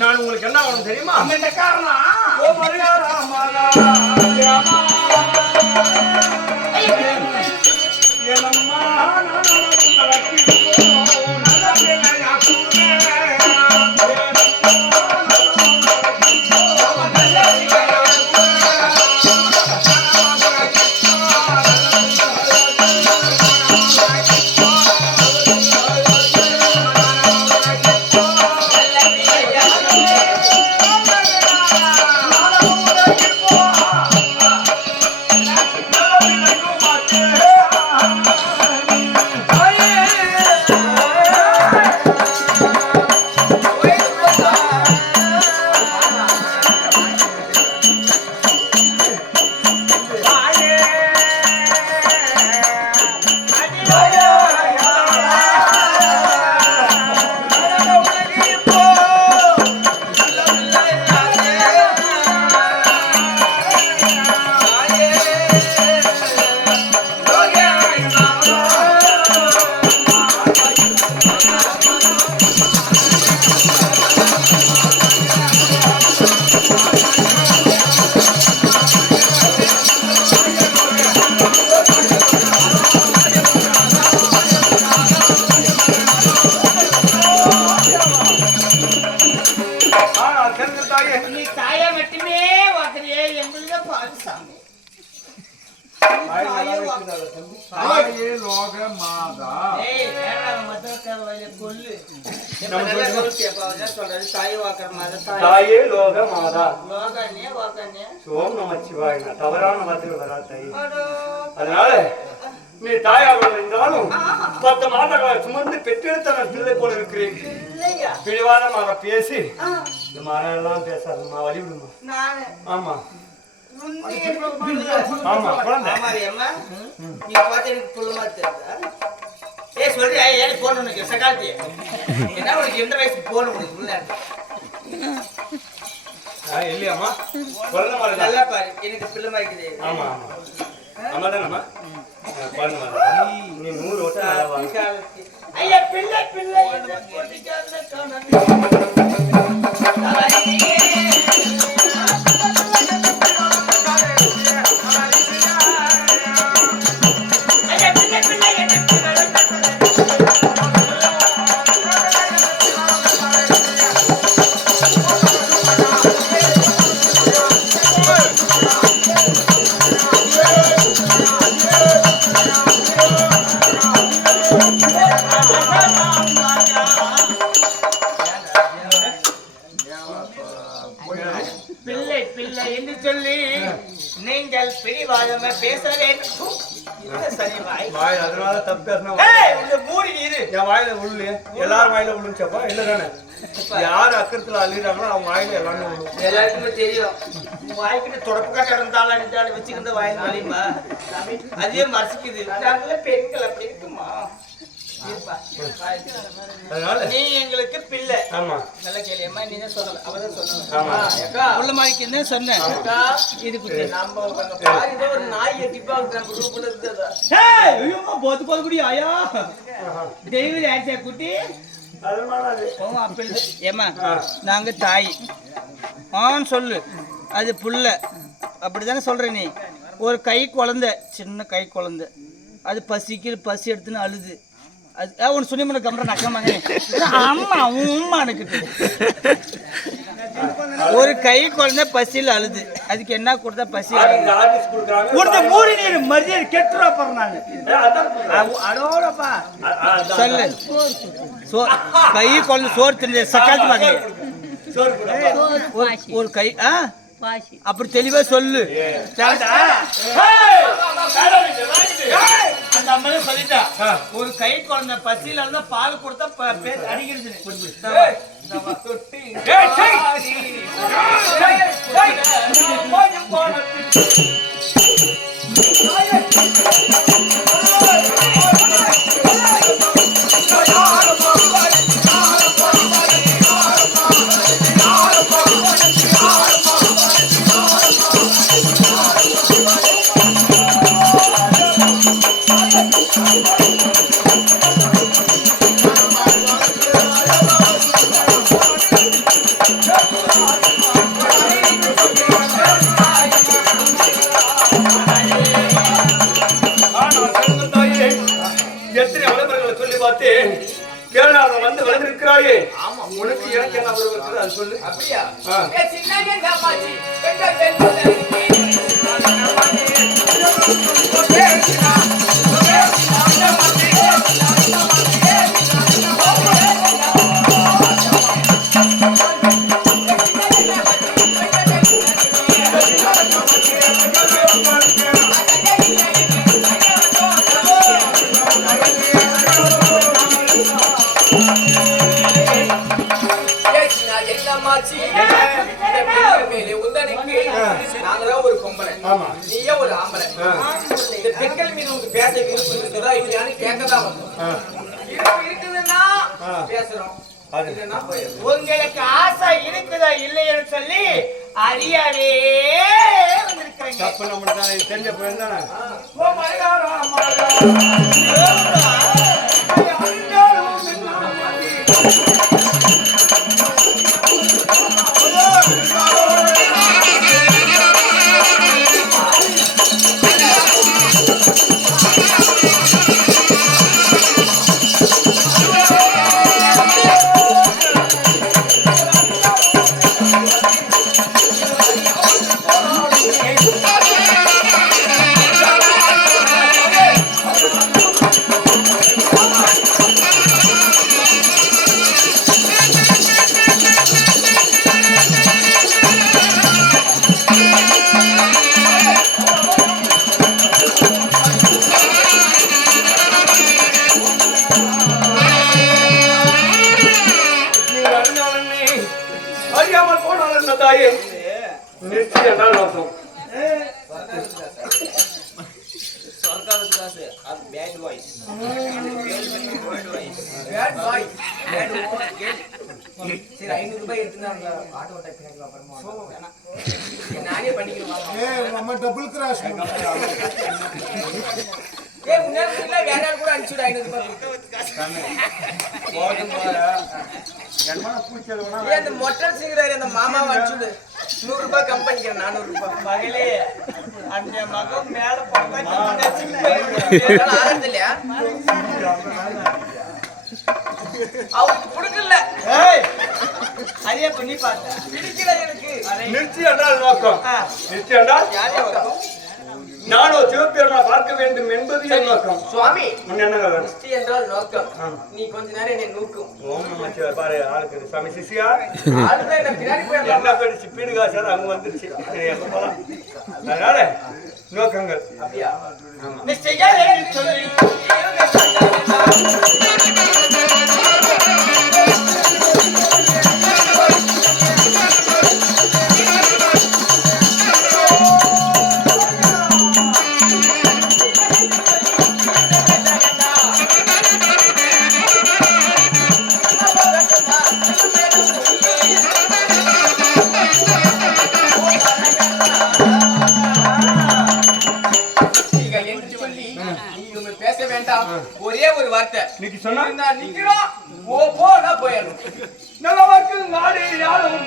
நான் உங்களுக்கு என்ன ஆகணும் தெரியுமா? என்ன காரணம்? ஓ மலையாளமா என்னம்மா தாயே லோக மாதா சோம் நமச்சிவாய். தவறான வார்த்தைகள் வராது. அதனால நீ தாயாக இருந்தாலும் 10 மாதங்களை சுமந்து பெற்றெடுத்த நான் பிள்ளை போல இருக்கிறேன். பிடிவாதமாக பேசி இந்த மரம் எல்லாம் பேசாதுமா, வழி விடுமா. ஆமா ஆமா குழந்தை இல்லையாமா குழந்தை மாதிரி நல்லா பாரு. எனக்கு பிள்ளை மாதிரி. ஆமா ஆமா ஆமா தானம்மா குழந்தை மாதிரி. நீ 100 வருஷம் ஐயா பிள்ளை பிள்ளை பிள்ளை பிள்ளை என்று சொல்லி நீங்கள் பிடிவாதமா பேச வேண்டும். அதனால தப்பு மூடி நீரு என் வாயில உள்ளு எல்லாரும் வாயில உள்ளுச்சப்பா இல்லதானே. யாரு அக்கறத்துல அழுகிறாங்களோ அவங்க வாயில எல்லாமே உள்ளு. எல்லாருக்குமே தெரியும். வாய்க்கிட்ட தொடப்பு கட்ட இருந்தாலும் வச்சுக்கிற வாயில் வலியுமா அதே மறைச்சிக்குது. பெண்கள் அப்படி இருக்குமா? நீ எங்களுக்கு பிள்ளை. ஆமா நல்ல கேளியம்மா. நீ தான் சொல்லல அவதான் சொல்லணும். உள்ள மாய்க்கு சொன்னேன். நம்ம ஒரு நாய் எட்டிப்பா ரூபுல இருந்ததா போது போது குடி ஆயா டெய்லி ஆச்சா குட்டி. ஏமா நாங்க தாய் ஆன்னு சொல்லு. அது புள்ள அப்படித்தானே சொல்ற. நீ ஒரு கை குழந்தை சின்ன கை குழந்தை அது பசி எடுத்துன்னு அழுது. அது ஒன்று சொல்லி முன்ன கம்பற நக்கமாங்க அம்மா உம்மா எனக்கு ஒரு கை குழந்தை பசியில் அழுது. அதுக்கு என்ன கொடுத்தா பசி கொடுத்த மூடி நீர் மரியாதை கெட்டுறா போறாங்க. அடோடப்பா சொல்லு கை குழந்தை சோறு தின்னு சக்காத்து மகளே ஒரு கை அப்படி தெளிவா சொல்லு. சொல்லிட்டா ஒரு கை குழந்தை பசியில இருந்தா பால் கொடுத்தா அடிக்கிறது. வந்து வந்திருக்கிறாயே உனக்கு எனக்கு என்ன உறவு இருக்குது அது சொல்லு. அப்படியா? ஒரு பொம்பளை நீயே ஒரு ஆம்பளை. இந்த பெண்கள் மீது உங்களுக்கு பேச விருப்பம் இருக்குதா இல்லையான்னு கேட்கதான் வந்தோம். இருக்குதுன்னா பேசுறோம். உங்களுக்கு ஆசை இருக்குதா இல்லைன்னு சொல்லி அறியாவே வந்திருக்கிறீங்க. தப்பு நம்ம தெரிஞ்ச போய் தானே தாயே நிறுத்தி என்றால் நோக்கம் சரி 500 ரூபாய் எடுத்துனா ஆட்டோ நானே பண்ணிக்கிறேன். டபுள் கிராஷ் வேற கூட அனுப்பிச்சுடு 500 ரூபாய். அந்த மொட்டல் சிங்கராரு அந்த மாமாவை அனுப்பிச்சுடு 100 ரூபாய் கம் பண்ணிக்கிறேன். 400 ரூபாய் மகளே அந்த மகம் மேல ஆரம்பிச்சு இல்லையா அவருக்கு பிடிக்கல. அதே பண்ணி பார்த்தேன் பிடிக்கல எனக்கு. நிறுத்தி என்றால் நோக்கம் நிறுத்தி என்றால் நானோ சிவபெருமானை பார்க்க வேண்டும் என்பது என் நோக்கம். சுவாமி என்ன நிஷ்டி என்றால் நோக்கம். நீ கொஞ்ச நேரம் என்னை நோக்கும். ஓம் நம சிவாய பாரு ஆளுக்கு சாமி சிசியா ஆளுதான் என்ன பின்னாடி போய் என்ன பேடிச்சு பீடு காசாரு அங்க வந்துருச்சு. எப்ப போலாம் அதனால நோக்கங்கள் அப்படியா? நிஷ்டியா சொல்லி ஒரே ஒரு வார்த்தை இன்னைக்கு சொன்னா நிக்கிறோம் போனா போயிடணும். நல்லவர்க்கு நாடு யாரும்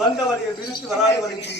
வந்த வழியை விரித்து வராத வழிக்கு